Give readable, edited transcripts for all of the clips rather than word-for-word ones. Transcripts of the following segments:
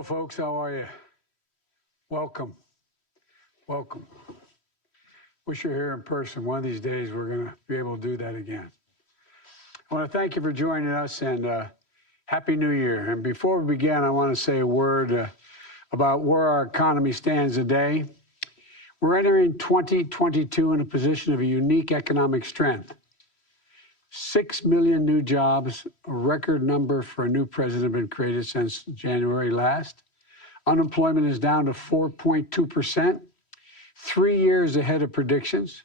Hello, folks. How are you? Welcome. Welcome. Wish you're here in person. One of these days, we're going to be able to do that again. I want to thank you for joining us, and Happy New Year. And before we begin, I want to say a word about where our economy stands today. We're entering 2022 in a position of a unique economic strength. 6 million new jobs, a record number for a new president, been created since January last. Unemployment is down to 4.2%, 3 years ahead of predictions.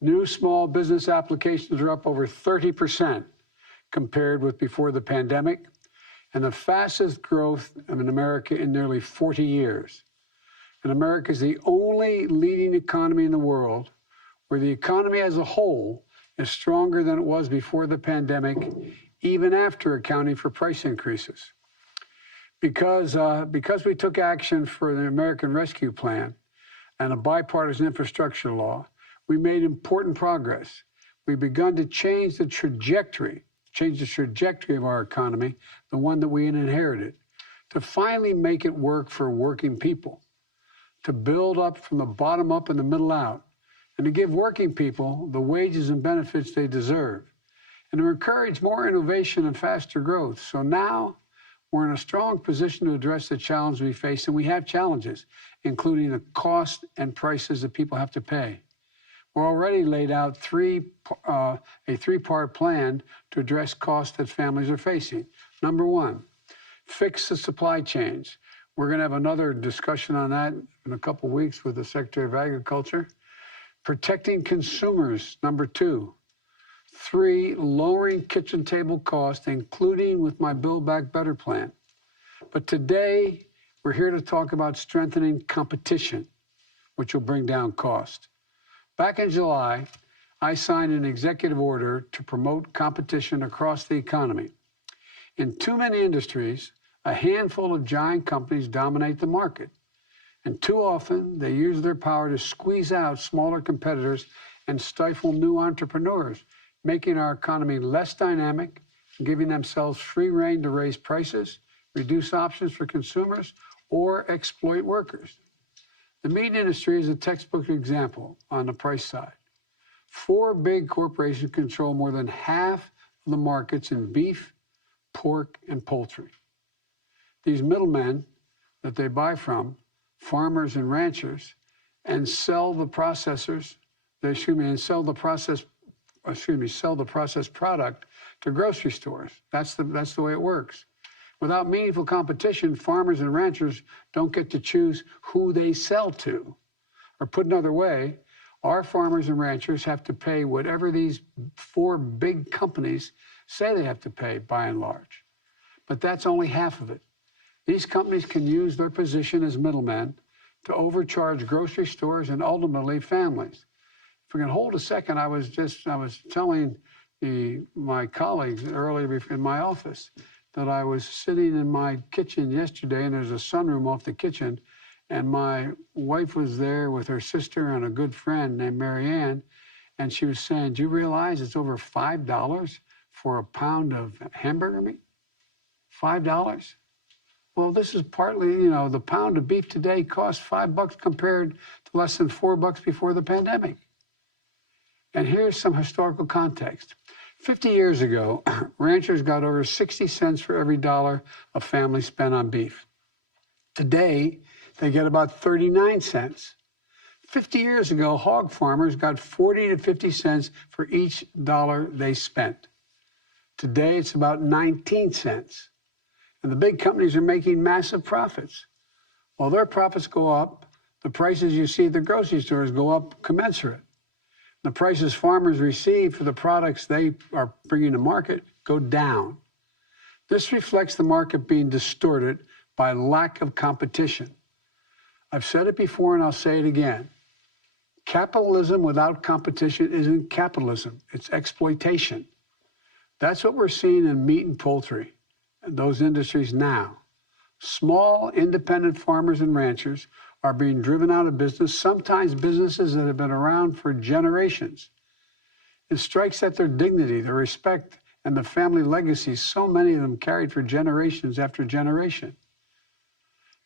New small business applications are up over 30% compared with before the pandemic, and the fastest growth in America in nearly 40 years. And America is the only leading economy in the world where the economy as a whole is stronger than it was before the pandemic, even after accounting for price increases. Because we took action for the American Rescue Plan and a bipartisan infrastructure law, we made important progress. We've begun to change the trajectory of our economy, the one that we inherited, to finally make it work for working people, to build up from the bottom up and the middle out, and to give working people the wages and benefits they deserve, and to encourage more innovation and faster growth. So now we're in a strong position to address the challenge we face, and we have challenges, including the cost and prices that people have to pay. We're already laid out a three-part plan to address costs that families are facing. Number one, fix the supply chains. We're going to have another discussion on that in a couple weeks with the Secretary of Agriculture. Protecting consumers, number two. 3, lowering kitchen table costs, including with my Build Back Better plan. But today, we're here to talk about strengthening competition, which will bring down cost. Back in July, I signed an executive order to promote competition across the economy. In too many industries, a handful of giant companies dominate the market. And too often, they use their power to squeeze out smaller competitors and stifle new entrepreneurs, making our economy less dynamic, and giving themselves free rein to raise prices, reduce options for consumers, or exploit workers. The meat industry is a textbook example on the price side. 4 big corporations control more than half of the markets in beef, pork, and poultry. These middlemen that they buy from, farmers and ranchers, and sell the processed product to grocery stores. That's the way it works. Without meaningful competition, farmers and ranchers don't get to choose who they sell to. Or put another way, our farmers and ranchers have to pay whatever these 4 big companies say they have to pay, by and large. But that's only half of it. These companies can use their position as middlemen to overcharge grocery stores and ultimately families. If we can hold a second, I was telling my colleagues earlier in my office that I was sitting in my kitchen yesterday, and there's a sunroom off the kitchen, and my wife was there with her sister and a good friend named Mary Ann, and she was saying, "Do you realize it's over $5 for a pound of hamburger meat? $5? Well, this is partly, the pound of beef today costs $5 compared to less than $4 before the pandemic." And here's some historical context. 50 years ago, ranchers got over 60 cents for every dollar a family spent on beef. Today, they get about 39 cents. 50 years ago, hog farmers got 40 to 50 cents for each dollar they spent. Today, it's about 19 cents. And the big companies are making massive profits. While their profits go up, the prices you see at the grocery stores go up commensurate. The prices farmers receive for the products they are bringing to market go down. This reflects the market being distorted by lack of competition. I've said it before and I'll say it again. Capitalism without competition isn't capitalism, it's exploitation. That's what we're seeing in meat and poultry, and those industries now. Small, independent farmers and ranchers are being driven out of business, sometimes businesses that have been around for generations. It strikes at their dignity, their respect, and the family legacies so many of them carried for generations after generation.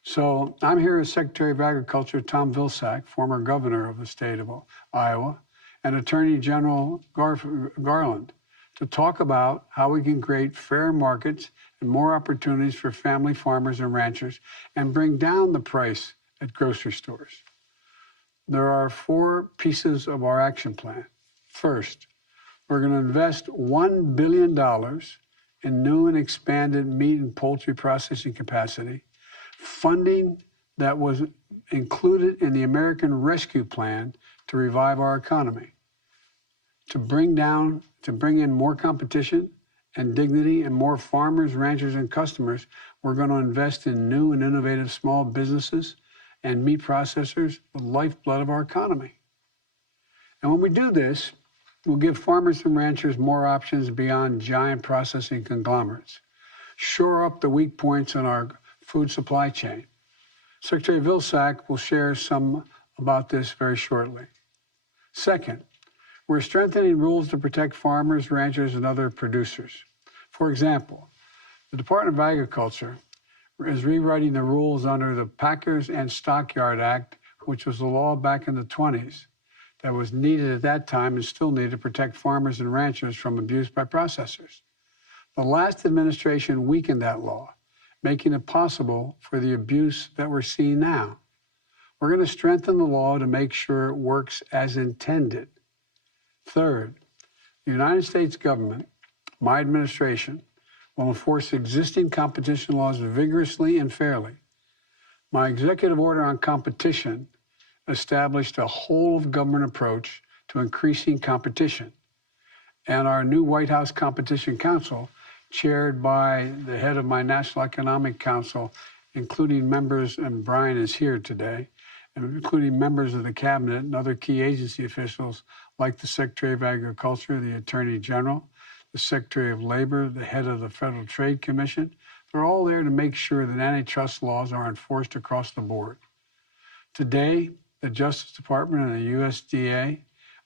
So I'm here as Secretary of Agriculture Tom Vilsack, former governor of the state of Iowa, and Attorney General Garland, to talk about how we can create fair markets and more opportunities for family farmers and ranchers and bring down the price at grocery stores. There are 4 pieces of our action plan. First, we're going to invest $1 billion in new and expanded meat and poultry processing capacity, funding that was included in the American Rescue Plan to revive our economy, to bring in more competition and dignity and more farmers, ranchers, and customers. We're going to invest in new and innovative small businesses and meat processors, the lifeblood of our economy. And when we do this, we'll give farmers and ranchers more options beyond giant processing conglomerates, shore up the weak points in our food supply chain. Secretary Vilsack will share some about this very shortly. Second, we're strengthening rules to protect farmers, ranchers, and other producers. For example, the Department of Agriculture is rewriting the rules under the Packers and Stockyard Act, which was a law back in the 1920s that was needed at that time and still needed to protect farmers and ranchers from abuse by processors. The last administration weakened that law, making it possible for the abuse that we're seeing now. We're going to strengthen the law to make sure it works as intended. Third, the United States government, my administration, will enforce existing competition laws vigorously and fairly. My executive order on competition established a whole-of-government approach to increasing competition. And our new White House Competition Council, chaired by the head of my National Economic Council, including members, and Brian is here today, and including members of the cabinet and other key agency officials like the Secretary of Agriculture, the Attorney General, the Secretary of Labor, the head of the Federal Trade Commission. They're all there to make sure that antitrust laws are enforced across the board. Today, the Justice Department and the USDA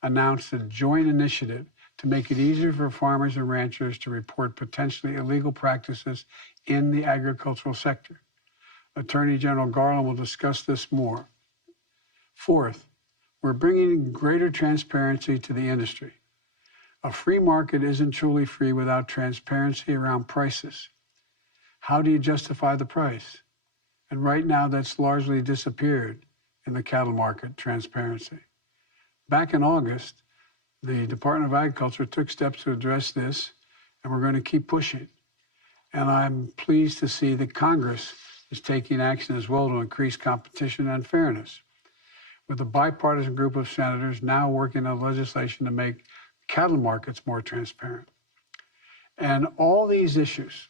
announced a joint initiative to make it easier for farmers and ranchers to report potentially illegal practices in the agricultural sector. Attorney General Garland will discuss this more. Fourth, we're bringing greater transparency to the industry. A free market isn't truly free without transparency around prices. How do you justify the price? And right now, that's largely disappeared in the cattle market transparency. Back in August, the Department of Agriculture took steps to address this, and we're going to keep pushing. And I'm pleased to see that Congress is taking action as well to increase competition and fairness, with a bipartisan group of senators now working on legislation to make cattle markets more transparent. And all these issues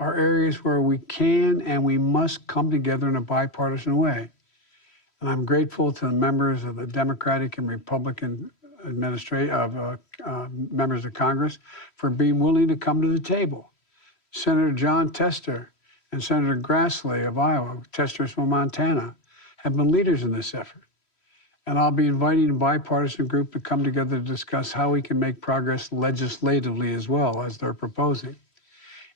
are areas where we can and we must come together in a bipartisan way. And I'm grateful to the members of the Democratic and Republican members of Congress for being willing to come to the table. Senator John Tester and Senator Grassley of Iowa, Tester's from Montana, have been leaders in this effort. And I'll be inviting a bipartisan group to come together to discuss how we can make progress legislatively as well as they're proposing,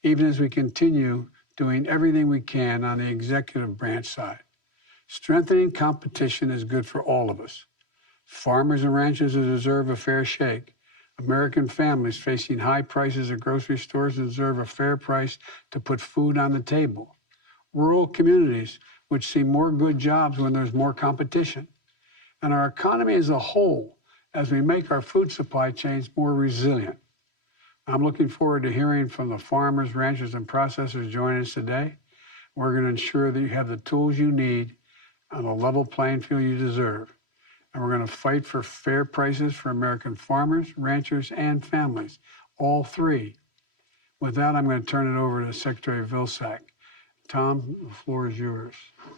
even as we continue doing everything we can on the executive branch side. Strengthening competition is good for all of us. Farmers and ranchers deserve a fair shake. American families facing high prices at grocery stores deserve a fair price to put food on the table. Rural communities which see more good jobs when there's more competition. And our economy as a whole as we make our food supply chains more resilient. I'm looking forward to hearing from the farmers, ranchers, and processors joining us today. We're going to ensure that you have the tools you need on a level playing field you deserve. And we're going to fight for fair prices for American farmers, ranchers, and families, all three. With that, I'm going to turn it over to Secretary Vilsack. Tom, the floor is yours.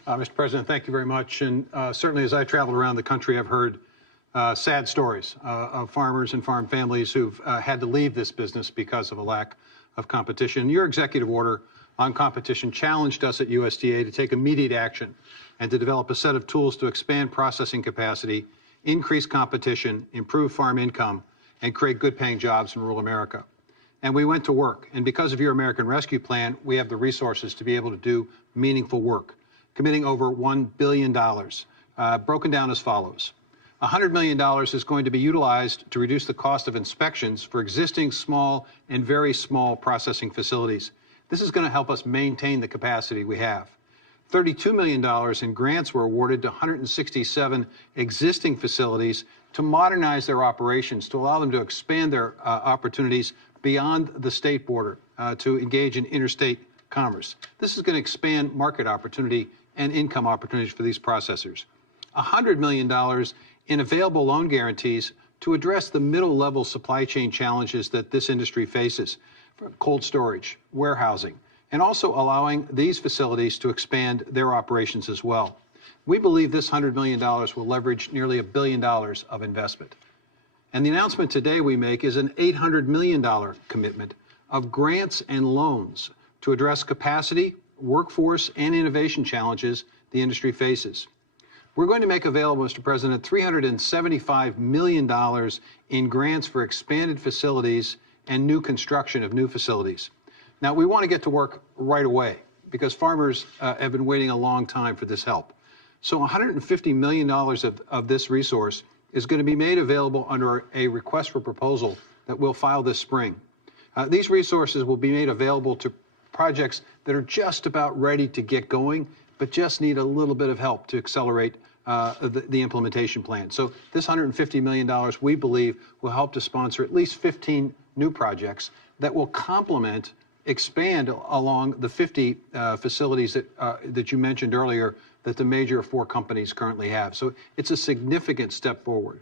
Mr. President, thank you very much. And certainly as I traveled around the country, I've heard sad stories of farmers and farm families who've had to leave this business because of a lack of competition. Your executive order on competition challenged us at USDA to take immediate action and to develop a set of tools to expand processing capacity, increase competition, improve farm income, and create good-paying jobs in rural America. And we went to work. And because of your American Rescue Plan, we have the resources to be able to do meaningful work, committing over $1 billion, broken down as follows. $100 million is going to be utilized to reduce the cost of inspections for existing small and very small processing facilities. This is going to help us maintain the capacity we have. $32 million in grants were awarded to 167 existing facilities to modernize their operations, to allow them to expand their opportunities beyond the state border, to engage in interstate commerce. This is going to expand market opportunity and income opportunities for these processors. $100 million in available loan guarantees to address the middle-level supply chain challenges that this industry faces, cold storage, warehousing, and also allowing these facilities to expand their operations as well. We believe this $100 million will leverage nearly $1 billion of investment. And the announcement today we make is an $800 million commitment of grants and loans to address capacity, workforce, and innovation challenges the industry faces. We're going to make available, Mr. President, $375 million in grants for expanded facilities and new construction of new facilities. Now, we want to get to work right away because farmers have been waiting a long time for this help. So $150 million of this resource is going to be made available under a request for proposal that we'll file this spring. These resources will be made available to projects that are just about ready to get going, but just need a little bit of help to accelerate the implementation plan. So this $150 million, we believe, will help to sponsor at least 15 new projects that will complement, expand along the 50 facilities that you mentioned earlier that the major 4 companies currently have. So it's a significant step forward.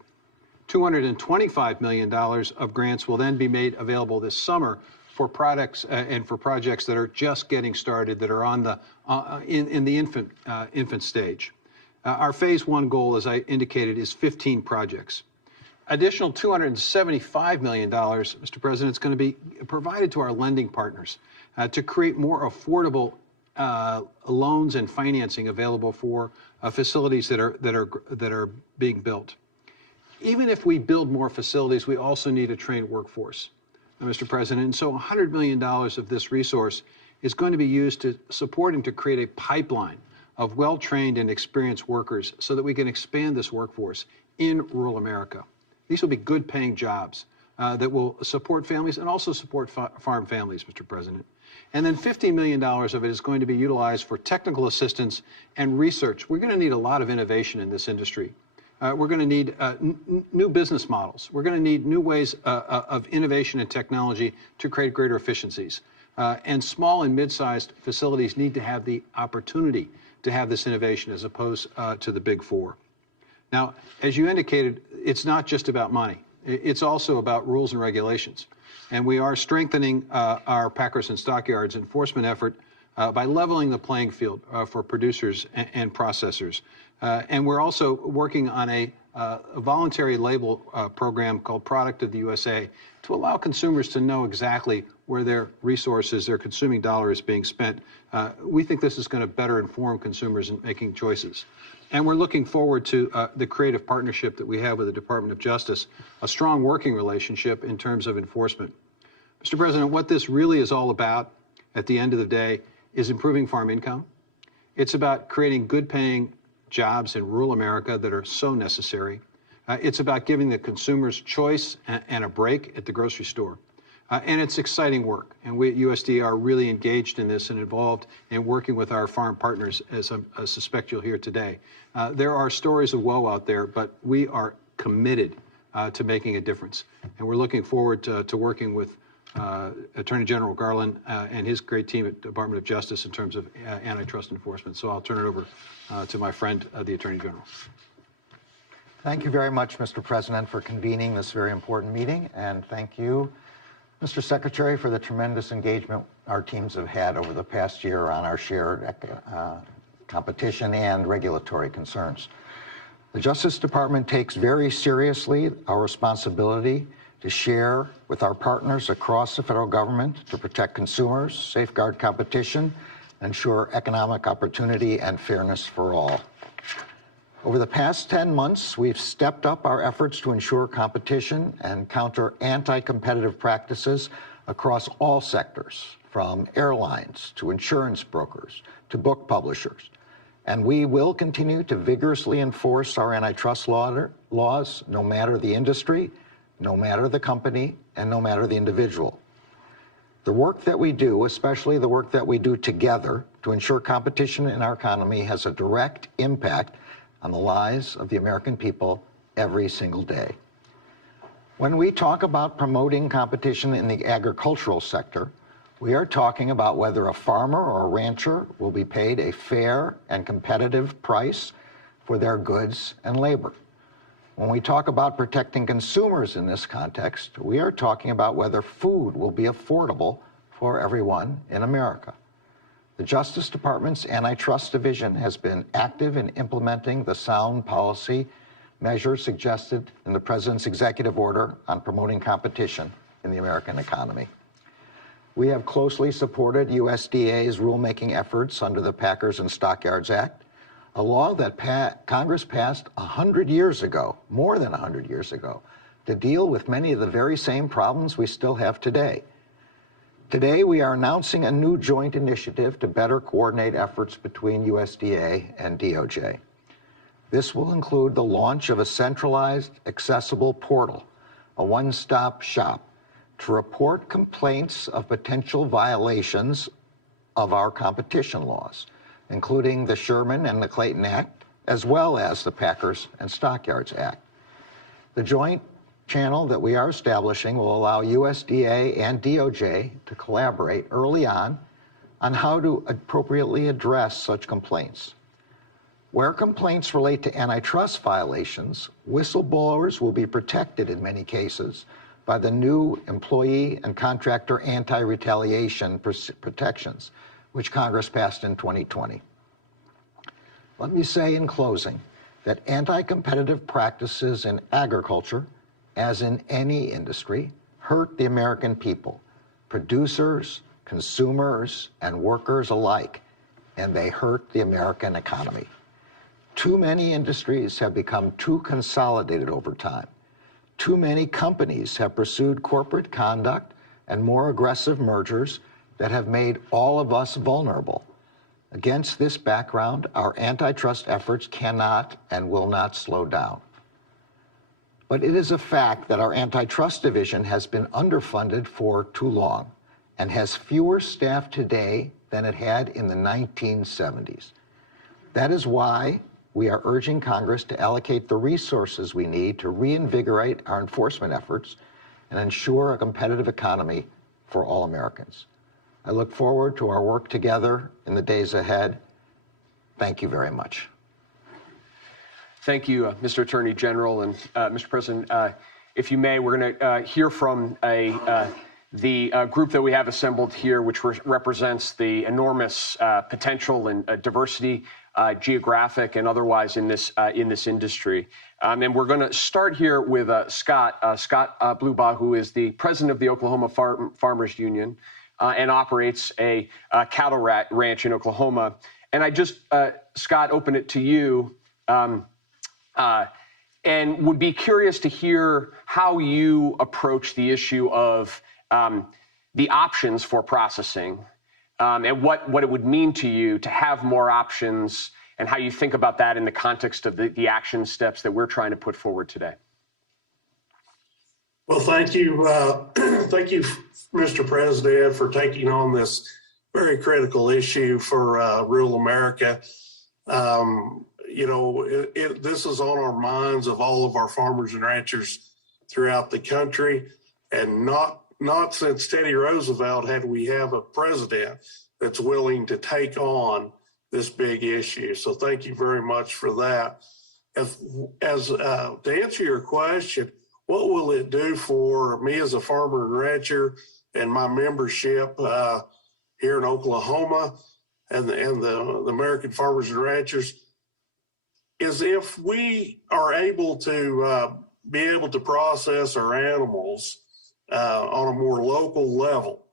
$225 million of grants will then be made available this summer for products and for projects that are just getting started, that are on the in the infant stage. Our phase 1 goal, as I indicated, is 15 projects. Additional $275 million, Mr. President, is going to be provided to our lending partners to create more affordable loans and financing available for facilities that are being built. Even if we build more facilities, we also need a trained workforce, Mr. President. And so $100 million of this resource is going to be used to support and to create a pipeline of well-trained and experienced workers so that we can expand this workforce in rural America. These will be good-paying jobs that will support families and also support farm families, Mr. President. And then $50 million of it is going to be utilized for technical assistance and research. We're going to need a lot of innovation in this industry. We're going to need new business models. We're going to need new ways of innovation and technology to create greater efficiencies. And small and mid-sized facilities need to have the opportunity to have this innovation as opposed to the big 4. Now, as you indicated, it's not just about money. It's also about rules and regulations. And we are strengthening our packers and stockyards enforcement effort by leveling the playing field for producers and processors. And we're also working on a voluntary label program called Product of the USA to allow consumers to know exactly where their resources, their consuming dollar is being spent. We think this is going to better inform consumers in making choices. And we're looking forward to the creative partnership that we have with the Department of Justice, a strong working relationship in terms of enforcement. Mr. President, what this really is all about at the end of the day is improving farm income. It's about creating good-paying jobs in rural America that are so necessary. It's about giving the consumers choice and a break at the grocery store. And it's exciting work. And we at USDA are really engaged in this and involved in working with our farm partners, as I suspect you'll hear today. There are stories of woe out there, but we are committed to making a difference. And we're looking forward to working with Attorney General Garland and his great team at the Department of Justice in terms of antitrust enforcement. So I'll turn it over to my friend, the Attorney General. Thank you very much, Mr. President, for convening this very important meeting. And thank you, Mr. Secretary, for the tremendous engagement our teams have had over the past year on our shared competition and regulatory concerns. The Justice Department takes very seriously our responsibility to share with our partners across the federal government to protect consumers, safeguard competition, ensure economic opportunity and fairness for all. Over the past 10 months, we've stepped up our efforts to ensure competition and counter anti-competitive practices across all sectors, from airlines to insurance brokers to book publishers. And we will continue to vigorously enforce our antitrust laws, no matter the industry, no matter the company, and no matter the individual. The work that we do, especially the work that we do together to ensure competition in our economy, has a direct impact on the lives of the American people every single day. When we talk about promoting competition in the agricultural sector, we are talking about whether a farmer or a rancher will be paid a fair and competitive price for their goods and labor. When we talk about protecting consumers in this context, we are talking about whether food will be affordable for everyone in America. The Justice Department's Antitrust Division has been active in implementing the sound policy measures suggested in the President's executive order on promoting competition in the American economy. We have closely supported USDA's rulemaking efforts under the Packers and Stockyards Act, a law that Congress passed 100 years ago, more than 100 years ago, to deal with many of the very same problems we still have today. Today, we are announcing a new joint initiative to better coordinate efforts between USDA and DOJ. This will include the launch of a centralized, accessible portal, a one-stop shop, to report complaints of potential violations of our competition laws, including the Sherman and the Clayton Act, as well as the Packers and Stockyards Act. The joint channel that we are establishing will allow USDA and DOJ to collaborate early on how to appropriately address such complaints. Where complaints relate to antitrust violations, whistleblowers will be protected in many cases by the new employee and contractor anti-retaliation protections, which Congress passed in 2020. Let me say in closing that anti-competitive practices in agriculture, as in any industry, hurt the American people, producers, consumers, and workers alike, and they hurt the American economy. Too many industries have become too consolidated over time. Too many companies have pursued corporate conduct and more aggressive mergers that have made all of us vulnerable. Against this background, our antitrust efforts cannot and will not slow down. But it is a fact that our antitrust division has been underfunded for too long and has fewer staff today than it had in the 1970s. That is why we are urging Congress to allocate the resources we need to reinvigorate our enforcement efforts and ensure a competitive economy for all Americans. I look forward to our work together in the days ahead. Thank you very much. Thank you, Mr. Attorney General. And Mr. President, if you may, we're going to hear from the group that we have assembled here, which represents the enormous potential and diversity, geographic and otherwise in this industry. And we're going to start here with Scott Blubaugh, who is the president of the Oklahoma Farmers Union and operates a cattle ranch in Oklahoma. And I just, Scott, open it to you. And would be curious to hear how you approach the issue of the options for processing and what it would mean to you to have more options and how you think about that in the context of the action steps that we're trying to put forward today. Well, thank you. Thank you, Mr. President, for taking on this very critical issue for rural America. You know, this is on our minds of all of our farmers and ranchers throughout the country, and not since Teddy Roosevelt had we have a president that's willing to take on this big issue. So thank you very much for that. To answer your question, what will it do for me as a farmer and rancher and my membership here in Oklahoma and the American farmers and ranchers? Is if we are able to be able to process our animals on a more local level,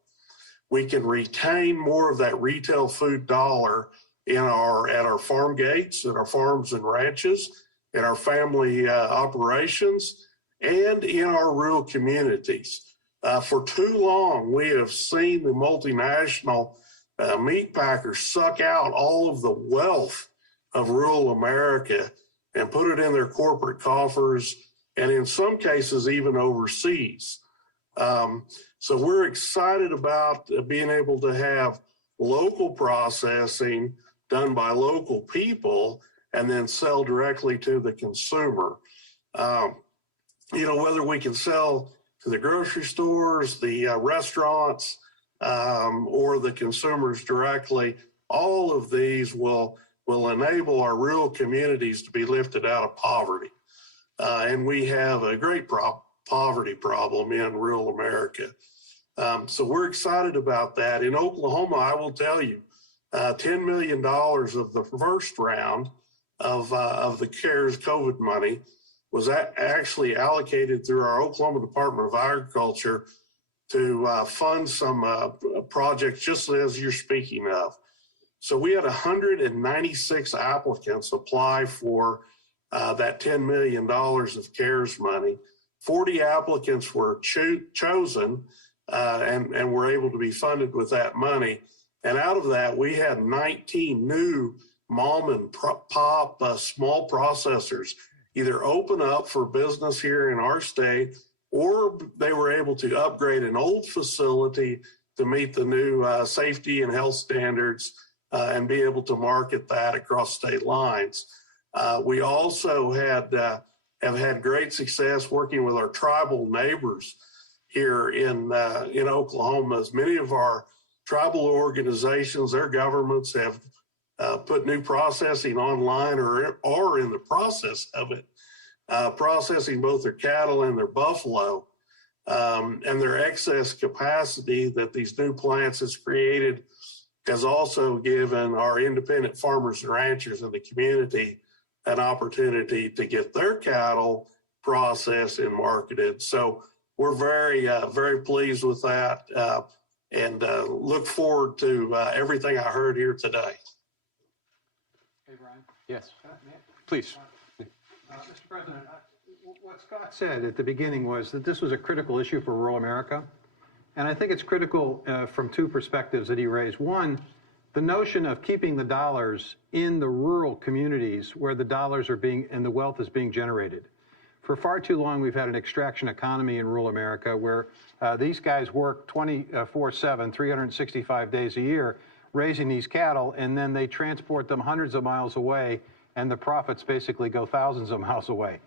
we can retain more of that retail food dollar at our farm gates, at our farms and ranches, in our family operations, and in our rural communities. For too long, we have seen the multinational meat packers suck out all of the wealth of rural America and put it in their corporate coffers, and in some cases, even overseas. So we're excited about being able to have local processing done by local people and then sell directly to the consumer. Whether we can sell to the grocery stores, the restaurants, or the consumers directly, all of these will enable our rural communities to be lifted out of poverty. And we have a great poverty problem in rural America. So we're excited about that. In Oklahoma, I will tell you, $10 million of the first round of the CARES COVID money was actually allocated through our Oklahoma Department of Agriculture to fund some projects just as you're speaking of. So we had 196 applicants apply for that $10 million of CARES money. 40 applicants were chosen and were able to be funded with that money. And out of that, we had 19 new mom and pop small processors either open up for business here in our state, or they were able to upgrade an old facility to meet the new safety and health standards and be able to market that across state lines. We also have had great success working with our tribal neighbors here in Oklahoma. As many of our tribal organizations, their governments have put new processing online or are in the process of it, processing both their cattle and their buffalo, and their excess capacity that these new plants has created has also given our independent farmers and ranchers in the community an opportunity to get their cattle processed and marketed. So we're very, very pleased with that and look forward to everything I heard here today. Hey, Brian. Yes, please. Mr. President, what Scott said at the beginning was that this was a critical issue for rural America. And I think it's critical from two perspectives that he raised. One, the notion of keeping the dollars in the rural communities where the dollars are being and the wealth is being generated. For far too long, we've had an extraction economy in rural America where these guys work 24/7, 365 days a year, raising these cattle, and then they transport them hundreds of miles away, and the profits basically go thousands of miles away.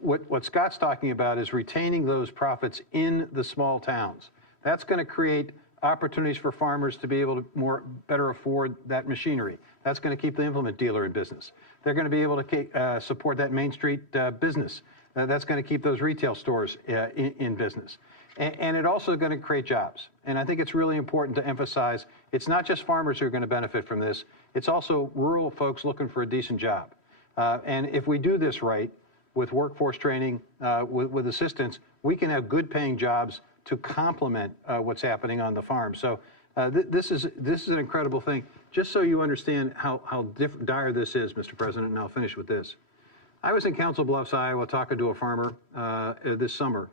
What Scott's talking about is retaining those profits in the small towns. That's going to create opportunities for farmers to be able to better afford that machinery. That's going to keep the implement dealer in business. They're going to be able to support that Main Street business. That's going to keep those retail stores in business. And it's also going to create jobs. And I think it's really important to emphasize it's not just farmers who are going to benefit from this. It's also rural folks looking for a decent job. And if we do this right, with workforce training, with assistance, we can have good paying jobs to complement what's happening on the farm. So this is an incredible thing. Just so you understand how dire this is, Mr. President, and I'll finish with this. I was in Council Bluffs, Iowa, talking to a farmer this summer.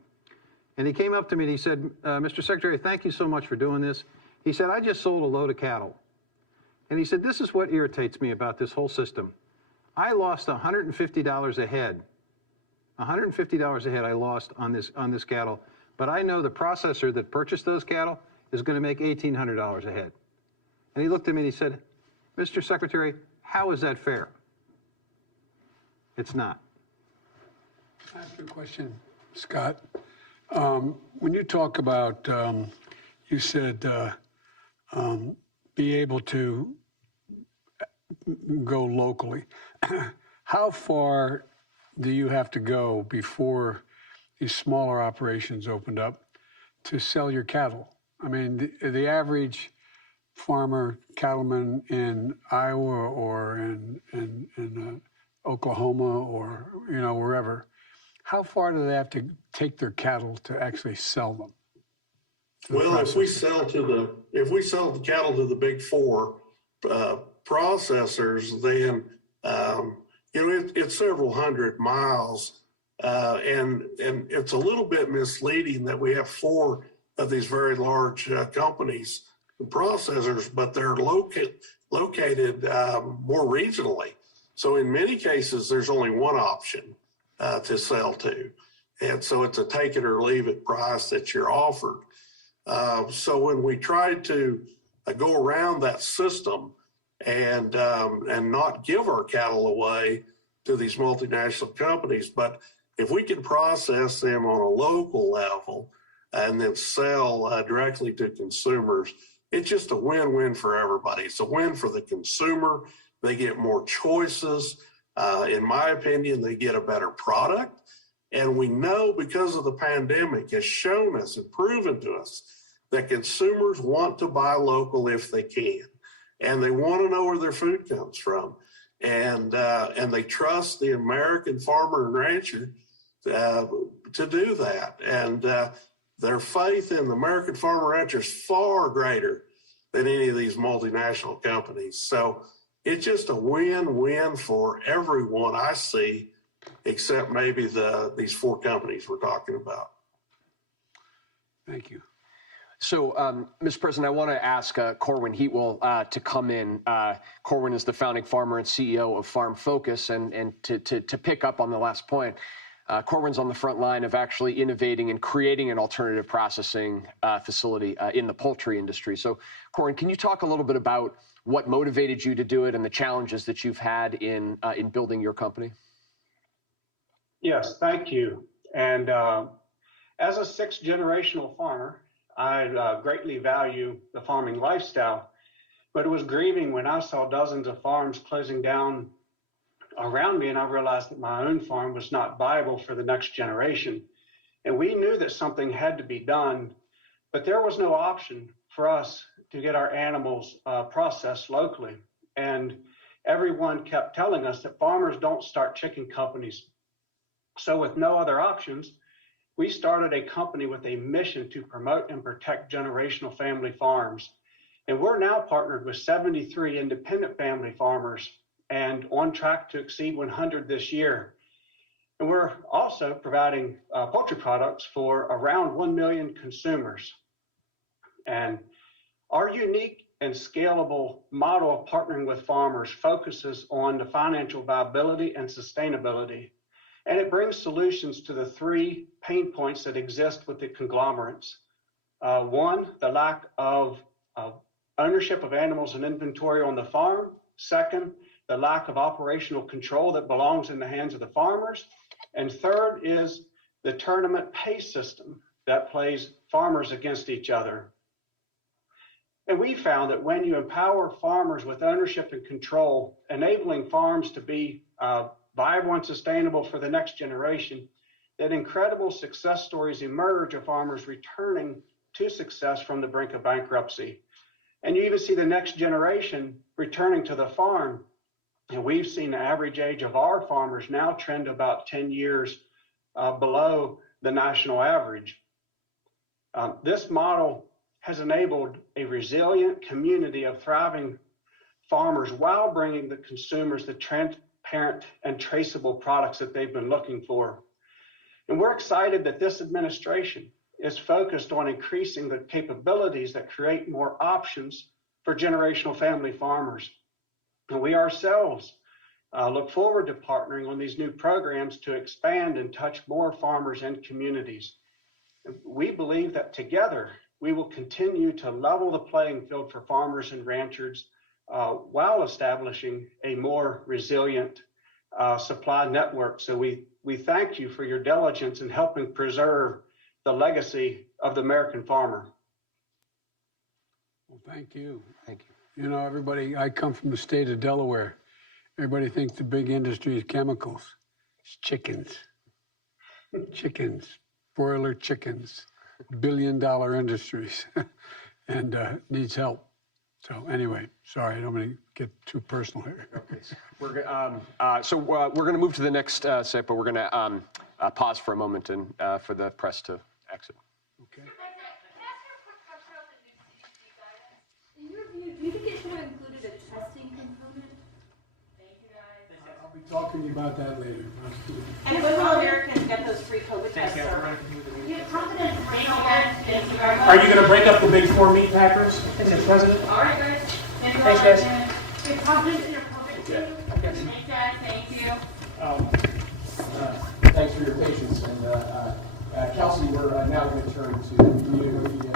And he came up to me and he said, Mr. Secretary, thank you so much for doing this. He said, I just sold a load of cattle. And he said, this is what irritates me about this whole system. I lost $150 a head. $150 a head I lost on this cattle. But I know the processor that purchased those cattle is going to make $1,800 a head. And he looked at me and he said, Mr. Secretary, how is that fair? It's not. Can I ask you a question, Scott? When you talk about, you said be able to go locally. How far do you have to go before these smaller operations opened up to sell your cattle? I mean, the average farmer, cattleman in Iowa or in Oklahoma or wherever, how far do they have to take their cattle to actually sell them? Well, if we sell the cattle to the big four processors, then it's several hundred miles And it's a little bit misleading that we have 4 of these very large companies and processors, but they're located more regionally. So in many cases, there's only one option to sell to. And so it's a take it or leave it price that you're offered. So when we tried to go around that system and not give our cattle away to these multinational companies, but if we can process them on a local level and then sell directly to consumers, it's just a win-win for everybody. It's a win for the consumer. They get more choices. In my opinion, they get a better product. And we know because of the pandemic has shown us and proven to us that consumers want to buy local if they can. And they want to know where their food comes from. And they trust the American farmer and rancher to do that. And their faith in the American farmer and rancher is far greater than any of these multinational companies. So it's just a win-win for everyone I see, except maybe these 4 companies we're talking about. Thank you. So, Mr. President, I want to ask Corwin Heatwell to come in. Corwin is the founding farmer and CEO of Farm Focus, and to pick up on the last point, Corwin's on the front line of actually innovating and creating an alternative processing facility in the poultry industry. So, Corwin, can you talk a little bit about what motivated you to do it and the challenges that you've had in building your company? Yes, thank you. And as a 6th generational farmer, I greatly value the farming lifestyle, but it was grieving when I saw dozens of farms closing down around me, and I realized that my own farm was not viable for the next generation. And we knew that something had to be done, but there was no option for us to get our animals processed locally. And everyone kept telling us that farmers don't start chicken companies. So with no other options, we started a company with a mission to promote and protect generational family farms. And we're now partnered with 73 independent family farmers and on track to exceed 100 this year. And we're also providing poultry products for around 1 million consumers. And our unique and scalable model of partnering with farmers focuses on the financial viability and sustainability. And it brings solutions to the 3 pain points that exist with the conglomerates. 1, the lack of ownership of animals and inventory on the farm. 2nd, the lack of operational control that belongs in the hands of the farmers. And 3rd is the tournament pay system that plays farmers against each other. And we found that when you empower farmers with ownership and control, enabling farms to be viable and sustainable for the next generation, that incredible success stories emerge of farmers returning to success from the brink of bankruptcy. And you even see the next generation returning to the farm. And we've seen the average age of our farmers now trend about 10 years below the national average. This model has enabled a resilient community of thriving farmers while bringing the consumers the transparent and traceable products that they've been looking for. And we're excited that this administration is focused on increasing the capabilities that create more options for generational family farmers. And we ourselves look forward to partnering on these new programs to expand and touch more farmers and communities. We believe that together we will continue to level the playing field for farmers and ranchers while establishing a more resilient supply network. So we thank you for your diligence in helping preserve the legacy of the American farmer. Well, thank you. Thank you. You know, everybody, I come from the state of Delaware. Everybody thinks the big industry is chemicals. It's chickens. Chickens, broiler chickens, billion-dollar industries, and needs help. So anyway, sorry, I don't want to get too personal here. We're going to move to the next set, but we're going to pause for a moment and for the press to exit. Okay. Can I ask you a quick question on the new CDC guidance? In your view, do you think it should have included a testing component? Thank you, guys. I'll be Talk to you about that later. And when will Americans get those free COVID tests? You have confidence in Thank yourself. you very much. Are you going to break up the big four meat packers, Mr. President? All right, guys. Thanks, guys. You have confidence in your COVID team. Thanks, guys. Thank you. Thanks for your patience. And Kelsey, we're now going to turn to community